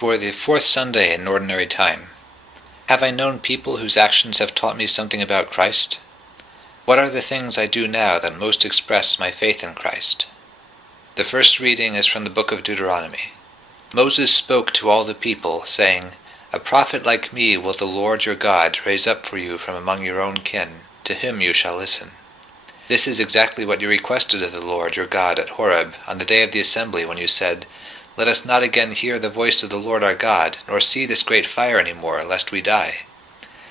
For the fourth Sunday in ordinary time. Have I known people whose actions have taught me something about Christ? What are the things I do now that most express my faith in Christ? The first reading is from the book of Deuteronomy. Moses spoke to all the people, saying, "A prophet like me will the Lord your God raise up for you from among your own kin. To him you shall listen." This is exactly what you requested of the Lord your God at Horeb on the day of the assembly when you said, "Let us not again hear the voice of the Lord our God, nor see this great fire any more, lest we die."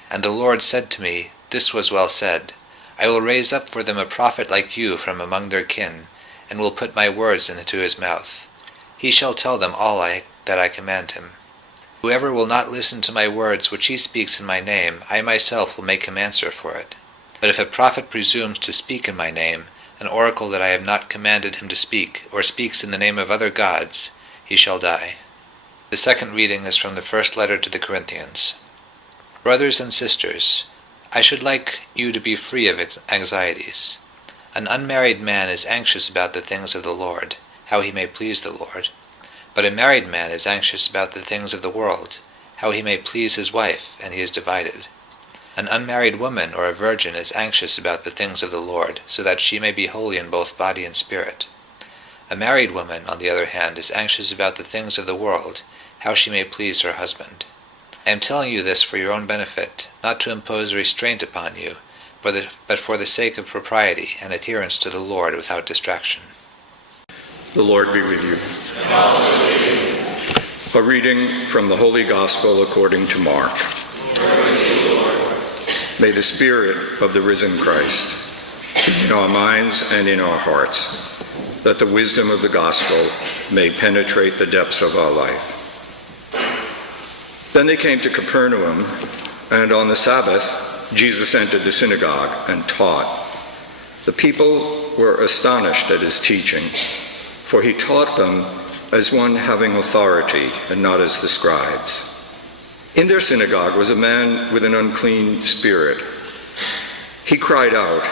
And the Lord said to me, "This was well said. I will raise up for them a prophet like you from among their kin, and will put my words into his mouth. He shall tell them all that I command him. Whoever will not listen to my words which he speaks in my name, I myself will make him answer for it. But if a prophet presumes to speak in my name, an oracle that I have not commanded him to speak, or speaks in the name of other gods, he shall die." The second reading is from the first letter to the Corinthians. Brothers and sisters, I should like you to be free of anxieties. An unmarried man is anxious about the things of the Lord, how he may please the Lord. But a married man is anxious about the things of the world, how he may please his wife, and he is divided. An unmarried woman or a virgin is anxious about the things of the Lord, so that she may be holy in both body and spirit. A married woman, on the other hand, is anxious about the things of the world, how she may please her husband. I am telling you this for your own benefit, not to impose restraint upon you, but for the sake of propriety and adherence to the Lord without distraction. The Lord be with you. And also with you. A reading from the Holy Gospel according to Mark. Glory to you, Lord. May the Spirit of the risen Christ be in our minds and in our hearts, that the wisdom of the gospel may penetrate the depths of our life. Then they came to Capernaum, and on the Sabbath, Jesus entered the synagogue and taught. The people were astonished at his teaching, for he taught them as one having authority and not as the scribes. In their synagogue was a man with an unclean spirit. He cried out,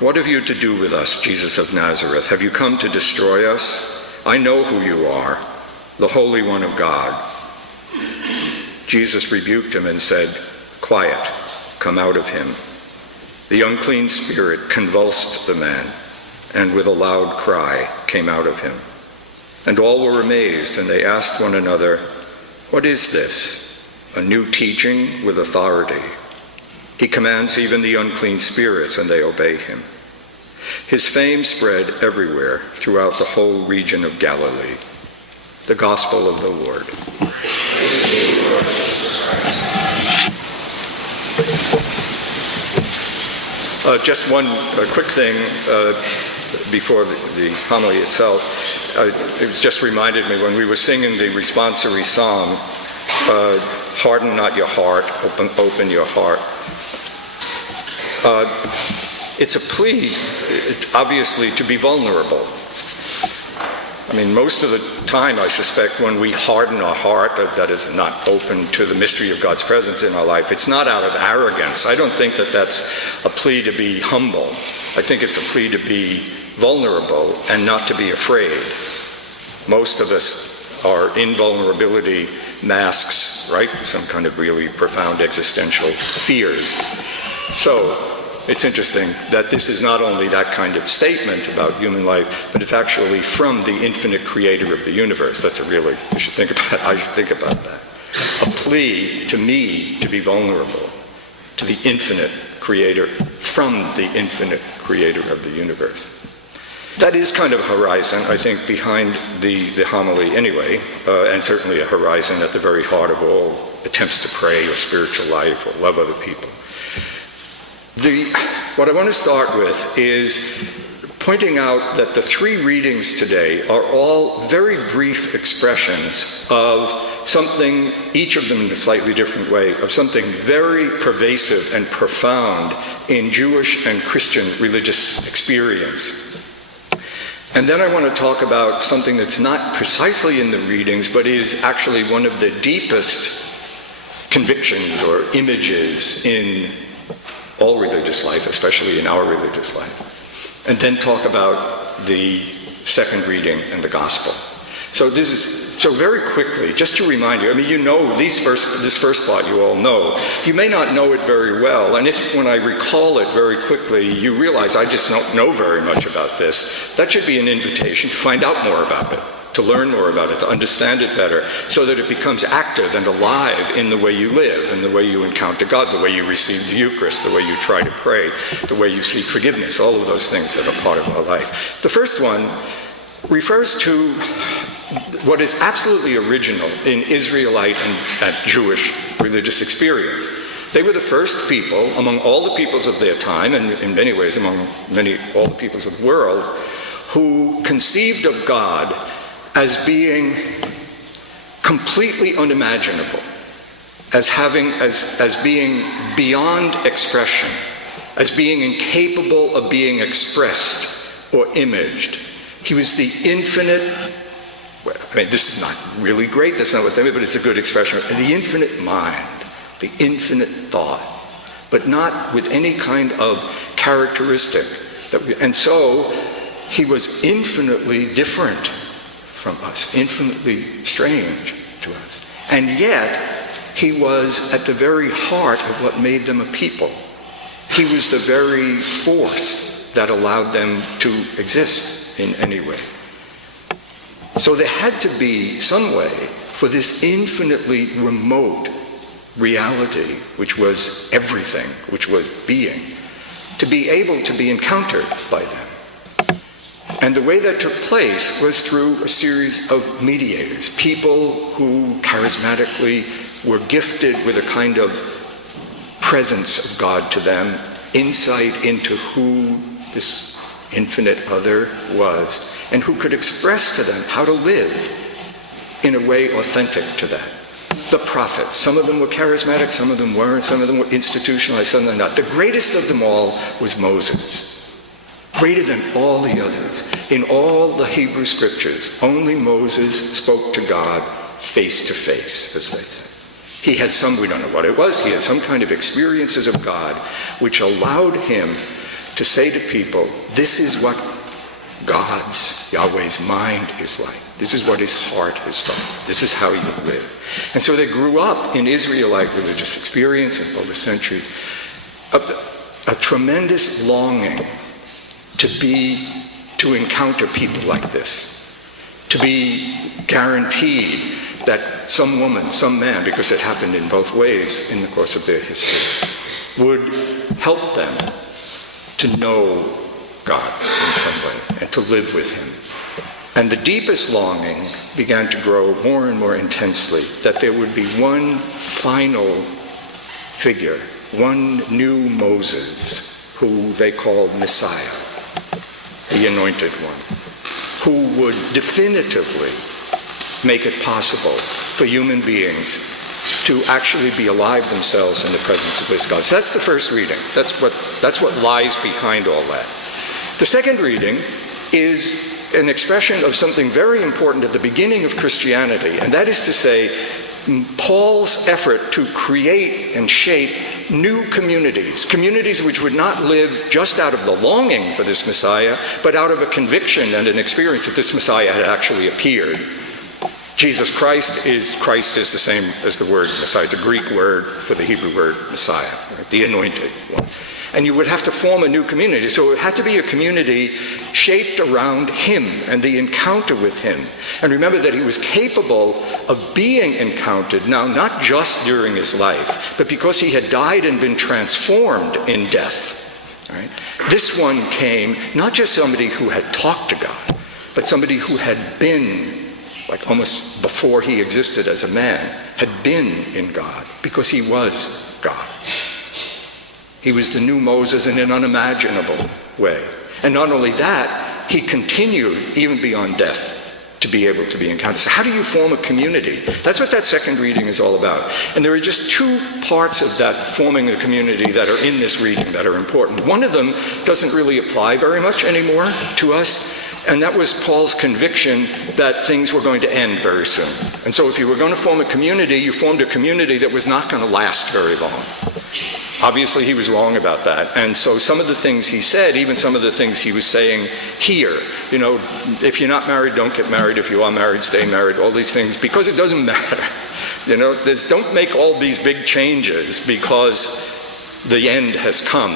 "What have you to do with us, Jesus of Nazareth? Have you come to destroy us? I know who you are, the Holy One of God." Jesus rebuked him and said, "Quiet, come out of him." The unclean spirit convulsed the man, and with a loud cry came out of him. And all were amazed, and they asked one another, "What is this? A new teaching with authority. He commands even the unclean spirits, and they obey him." His fame spread everywhere throughout the whole region of Galilee. The Gospel of the Lord. Praise to you, Lord Jesus Christ. Just one quick thing before the homily itself. It just reminded me when we were singing the responsory psalm, "Harden not your heart, open your heart." It's a plea, obviously, to be vulnerable. I mean, most of the time, I suspect, when we harden our heart, that is not open to the mystery of God's presence in our life, it's not out of arrogance. I don't think that that's a plea to be humble. I think it's a plea to be vulnerable and not to be afraid. Most of us are invulnerability masks, right? Some kind of really profound existential fears. So it's interesting that this is not only that kind of statement about human life, but it's actually from the infinite creator of the universe. That's I should think about that. A plea to me to be vulnerable to the infinite creator, from the infinite creator of the universe. That is kind of a horizon, I think, behind the homily anyway, and certainly a horizon at the very heart of all attempts to pray or spiritual life or love other people. What I want to start with is pointing out that the three readings today are all very brief expressions of something, each of them in a slightly different way, of something very pervasive and profound in Jewish and Christian religious experience. And then I want to talk about something that's not precisely in the readings, but is actually one of the deepest convictions or images in all religious life, especially in our religious life. And then talk about the second reading and the gospel. So very quickly, just to remind you, I mean, you know this first part you all know. You may not know it very well, and if when I recall it very quickly, you realize I just don't know very much about this, that should be an invitation to find out more about it, to learn more about it, to understand it better, so that it becomes active and alive in the way you live, in the way you encounter God, the way you receive the Eucharist, the way you try to pray, the way you seek forgiveness, all of those things that are part of our life. The first one refers to what is absolutely original in Israelite and Jewish religious experience. They were the first people among all the peoples of their time, and in many ways among all the peoples of the world, who conceived of God as being completely unimaginable, as being beyond expression, as being incapable of being expressed or imaged. He was the infinite, well, I mean, this is not really great, that's not what they mean, but it's a good expression. The infinite mind, the infinite thought, but not with any kind of characteristic. And so, he was infinitely different from us, infinitely strange to us. And yet, he was at the very heart of what made them a people. He was the very force that allowed them to exist in any way. So there had to be some way for this infinitely remote reality, which was everything, which was being, to be able to be encountered by them. And the way that took place was through a series of mediators, people who charismatically were gifted with a kind of presence of God to them, insight into who this infinite other was, and who could express to them how to live in a way authentic to that. The prophets, some of them were charismatic, some of them weren't, some of them were institutionalized, some of them not. The greatest of them all was Moses, greater than all the others. In all the Hebrew scriptures, only Moses spoke to God face to face, as they say. He had some, we don't know what it was, he had some kind of experiences of God which allowed him to say to people, this is what God's, Yahweh's mind is like. This is what his heart is like. This is how you live. And so they grew up in Israelite religious experience in all the centuries, a tremendous longing to encounter people like this, to be guaranteed that some woman, some man, because it happened in both ways in the course of their history, would help them to know God in some way and to live with him. And the deepest longing began to grow more and more intensely, that there would be one final figure, one new Moses, who they called Messiah, the Anointed One, who would definitively make it possible for human beings to actually be alive themselves in the presence of this God. So that's the first reading. That's what lies behind all that. The second reading is an expression of something very important at the beginning of Christianity, and that is to say, Paul's effort to create and shape new communities which would not live just out of the longing for this Messiah, but out of a conviction and an experience that this Messiah had actually appeared. Jesus Christ is the same as the word Messiah. It's a Greek word for the Hebrew word Messiah, right? The Anointed One. And you would have to form a new community. So it had to be a community shaped around him and the encounter with him. And remember that he was capable of being encountered, now not just during his life, but because he had died and been transformed in death. Right? This one came not just somebody who had talked to God, but somebody who had been, like almost before he existed as a man, had been in God, because he was God. He was the new Moses in an unimaginable way. And not only that, he continued even beyond death to be able to be encountered. So how do you form a community? That's what that second reading is all about. And there are just two parts of that forming a community that are in this reading that are important. One of them doesn't really apply very much anymore to us, and that was Paul's conviction that things were going to end very soon. And so if you were going to form a community, you formed a community that was not going to last very long. obviously he was wrong about that. And so some of the things he said, even some of the things he was saying here, if you're not married, don't get married. If you are married, stay married. All these things, because it doesn't matter. Don't make all these big changes because the end has come,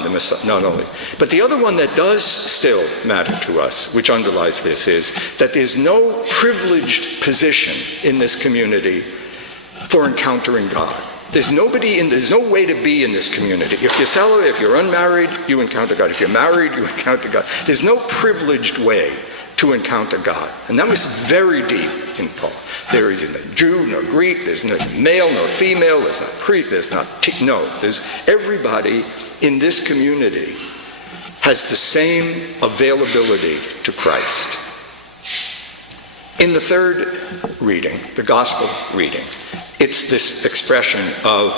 not only. But the other one that does still matter to us, which underlies this, is that there's no privileged position in this community for encountering God. There's no way to be in this community. If you're celibate, if you're unmarried, you encounter God. If you're married, you encounter God. There's no privileged way to encounter God. And that was very deep in Paul. There is neither Jew nor Greek, there's no male nor female, there's not priest, there's everybody in this community has the same availability to Christ. In the third reading, the gospel reading, it's this expression of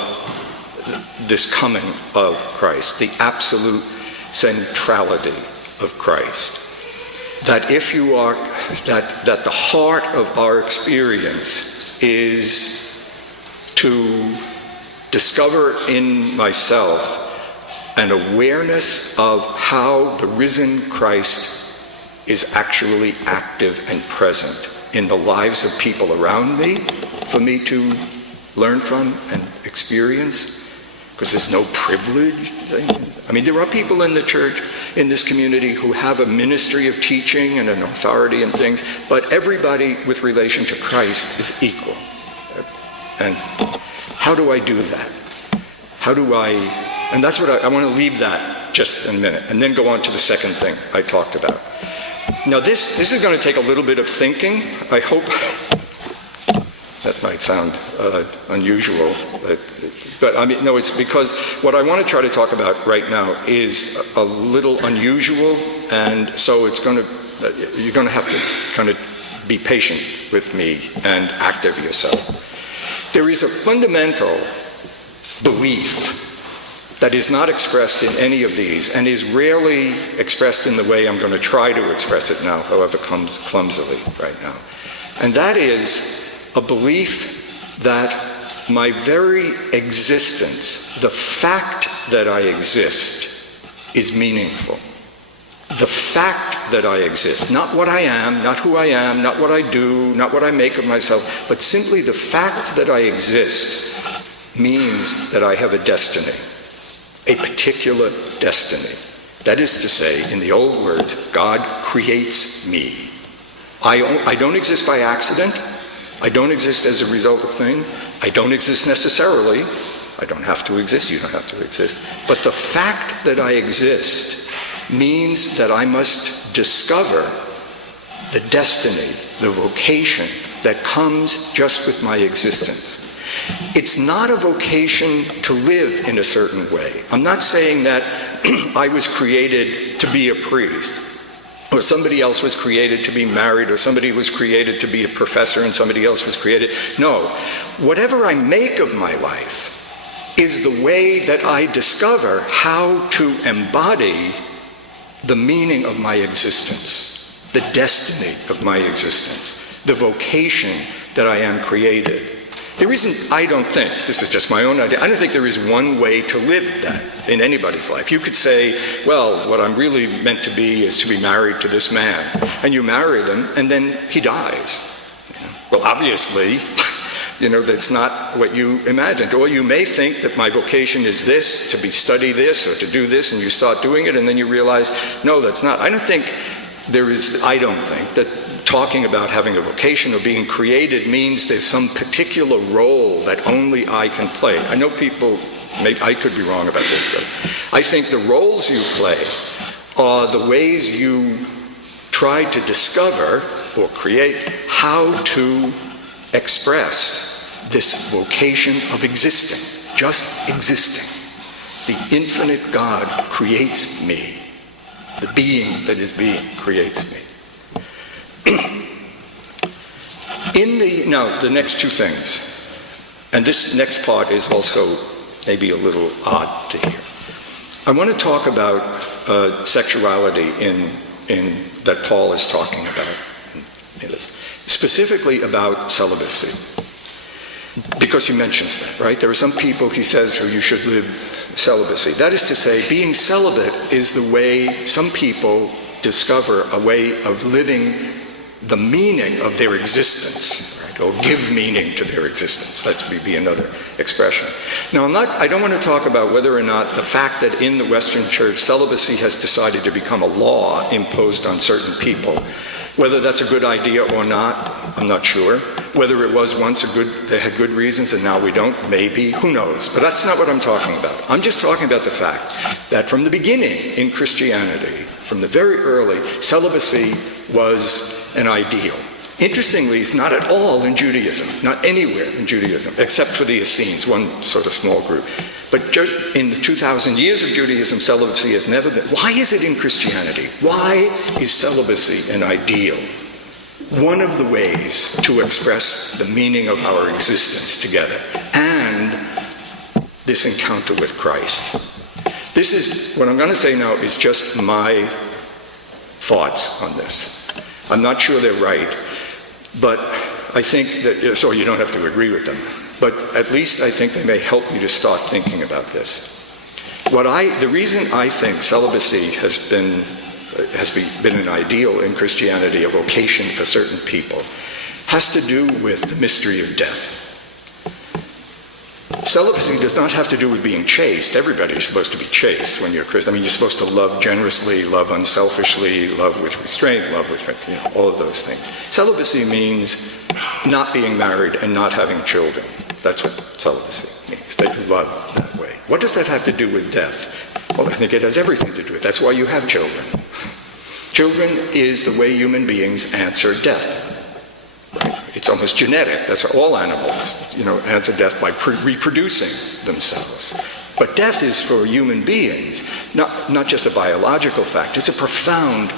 this coming of Christ, the absolute centrality of Christ. That that the heart of our experience is to discover in myself an awareness of how the risen Christ is actually active and present in the lives of people around me, for me to learn from and experience. Because there's no privilege thing. I mean, there are people in the church, in this community, who have a ministry of teaching and an authority and things, but everybody with relation to Christ is equal. And how do I do that? And that's what I want to leave that just in a minute, and then go on to the second thing I talked about. Now this is going to take a little bit of thinking, I hope. That might sound unusual, but I mean, no, it's because what I want to try to talk about right now is a little unusual, and so you're going to have to kind of be patient with me and active yourself. There is a fundamental belief that is not expressed in any of these, and is rarely expressed in the way I'm going to try to express it now, however clumsily right now. And that is a belief that my very existence, the fact that I exist, is meaningful. The fact that I exist, not what I am, not who I am, not what I do, not what I make of myself, but simply the fact that I exist means that I have a destiny, a particular destiny. That is to say, in the old words, God creates me. I don't exist by accident. I don't exist as a result of things. I don't exist necessarily. I don't have to exist. You don't have to exist. But the fact that I exist means that I must discover the destiny, the vocation that comes just with my existence. It's not a vocation to live in a certain way. I'm not saying that I was created to be a priest, or somebody else was created to be married, or somebody was created to be a professor and somebody else was created. No. Whatever I make of my life is the way that I discover how to embody the meaning of my existence, the destiny of my existence, the vocation that I am created. There isn't, I don't think, this is just my own idea, I don't think there is one way to live that in anybody's life. You could say, well, what I'm really meant to be is to be married to this man. And you marry them, and then he dies. Well, obviously, that's not what you imagined. Or you may think that my vocation is this, to study this, or to do this, and you start doing it, and then you realize, no, that's not. I don't think that talking about having a vocation or being created means there's some particular role that only I can play. I know people, maybe I could be wrong about this, but I think the roles you play are the ways you try to discover or create how to express this vocation of existing, just existing. The infinite God creates me. The being that is being creates me. Now, the next two things, and this next part is also maybe a little odd to hear. I want to talk about sexuality in that Paul is talking about, specifically about celibacy, because he mentions that, right? There are some people, he says, who you should live celibacy. That is to say, being celibate is the way some people discover a way of living the meaning of their existence, right? Or give meaning to their existence. That's be another expression. Now, I don't want to talk about whether or not the fact that in the Western Church celibacy has decided to become a law imposed on certain people. Whether that's a good idea or not, I'm not sure. Whether it was once they had good reasons and now we don't, maybe, who knows. But that's not what I'm talking about. I'm just talking about the fact that from the beginning in Christianity, from the very early, celibacy was an ideal. Interestingly, it's not at all in Judaism, not anywhere in Judaism, except for the Essenes, one sort of small group. But just in the 2,000 years of Judaism, celibacy has never been. Why is it in Christianity? Why is celibacy an ideal? One of the ways to express the meaning of our existence together and this encounter with Christ. This is, what I'm going to say now is just my thoughts on this. I'm not sure they're right, but I think that, so you don't have to agree with them, but at least I think they may help you to start thinking about this. The reason I think celibacy has been an ideal in Christianity, a vocation for certain people, has to do with the mystery of death. Celibacy does not have to do with being chaste. Everybody's supposed to be chaste when you're a Christian. I mean, you're supposed to love generously, love unselfishly, love with restraint, love with, all of those things. Celibacy means not being married and not having children. That's what celibacy means, that you love that way. What does that have to do with death? Well, I think it has everything to do with it. That's why you have children. Children is the way human beings answer death. It's almost genetic. That's all animals, answer death by reproducing themselves. But death is for human beings, not just a biological fact. It's a profound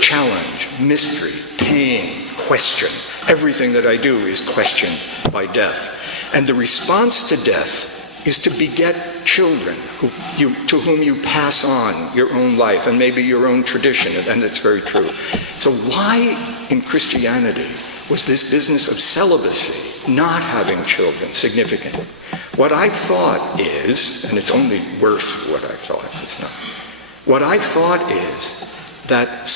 challenge, mystery, pain, question. Everything that I do is questioned by death. And the response to death is to beget children to whom you pass on your own life and maybe your own tradition, and it's very true. So why in Christianity was this business of celibacy, not having children, significant? What I've thought is, and it's only worth what I've thought, it's not. What I've thought is that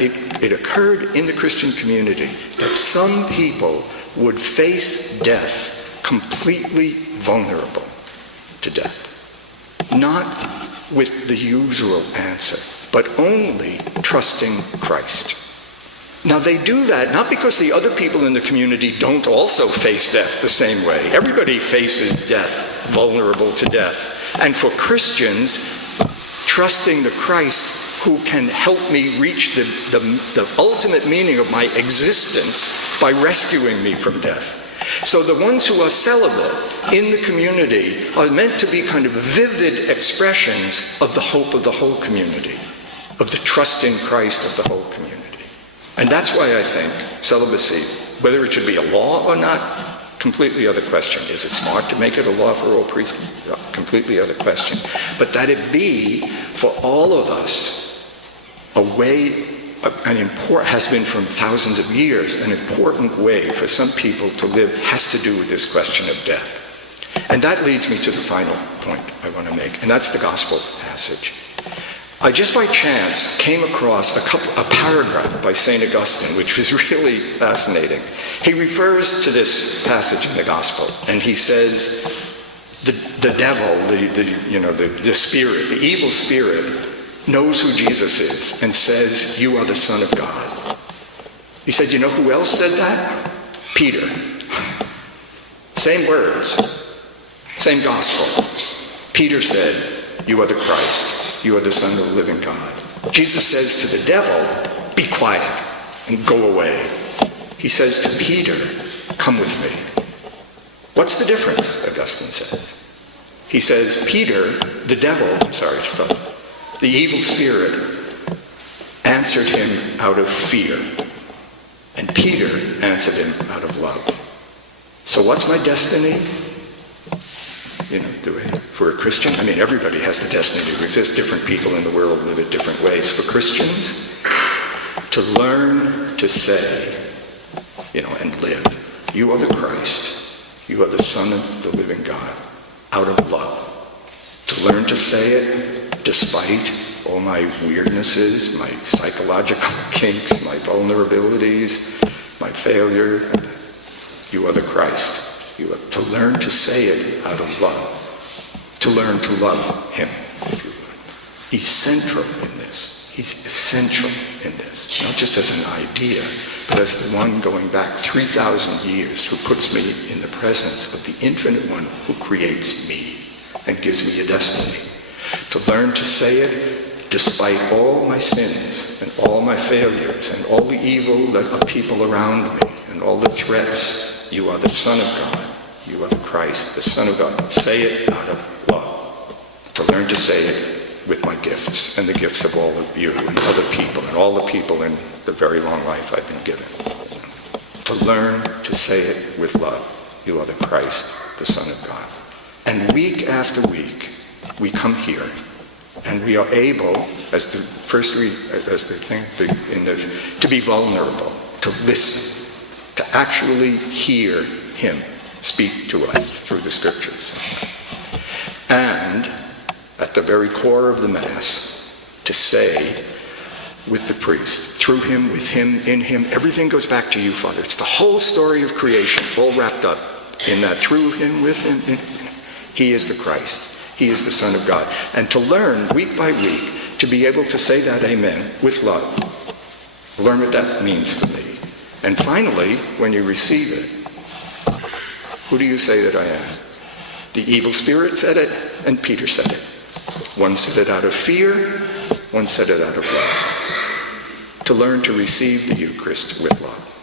it occurred in the Christian community that some people would face death completely vulnerable to death. Not with the usual answer, but only trusting Christ. Now they do that not because the other people in the community don't also face death the same way. Everybody faces death, vulnerable to death. And for Christians, trusting the Christ who can help me reach the ultimate meaning of my existence by rescuing me from death. So the ones who are celibate in the community are meant to be kind of vivid expressions of the hope of the whole community, of the trust in Christ of the whole community. And that's why I think celibacy, whether it should be a law or not, completely other question. Is it smart to make it a law for all priests? Completely other question. But that it be, for all of us, a way, has been from thousands of years, an important way for some people to live has to do with this question of death. And that leads me to the final point I want to make, and that's the gospel passage. I just by chance came across a paragraph by St. Augustine, which was really fascinating. He refers to this passage in the gospel, and he says, the devil, the spirit, the evil spirit, knows who Jesus is and says, "You are the Son of God." He said, you know who else said that? Peter. Same words, same gospel. Peter said, "You are the Christ. You are the Son of the living God." Jesus says to the devil, "Be quiet and go away." He says to Peter, "Come with me." What's the difference, Augustine says? He says, Peter, the evil spirit, answered him out of fear. And Peter answered him out of love. So what's my destiny? For a Christian, everybody has the destiny to exist. Different people in the world live it different ways. For Christians, to learn to say, and live, "You are the Christ. You are the Son of the living God," out of love. To learn to say it despite all my weirdnesses, my psychological kinks, my vulnerabilities, my failures. You are the Christ. You are to learn to say it out of love. To learn to love him, if you would. He's central in this. He's essential in this. Not just as an idea, but as the one going back 3,000 years who puts me in the presence of the infinite one who creates me and gives me a destiny. To learn to say it despite all my sins and all my failures and all the evil that are people around me and all the threats. You are the Son of God. You are the Christ, the Son of God. Say it out of love. To learn to say it with my gifts and the gifts of all of you and other people and all the people in the very long life I've been given. To learn to say it with love. You are the Christ, the Son of God. And week after week, we come here and we are able, to be vulnerable, to listen, to actually hear him speak to us through the scriptures. And at the very core of the Mass, to say with the priest, through him, with him, in him, everything goes back to you, Father. It's the whole story of creation, all wrapped up in that. Through him, with him, in him. He is the Christ. He is the Son of God. And to learn, week by week, to be able to say that amen with love. Learn what that means for me. And finally, when you receive it, who do you say that I am? The evil spirit said it, and Peter said it. One said it out of fear, one said it out of love. To learn to receive the Eucharist with love.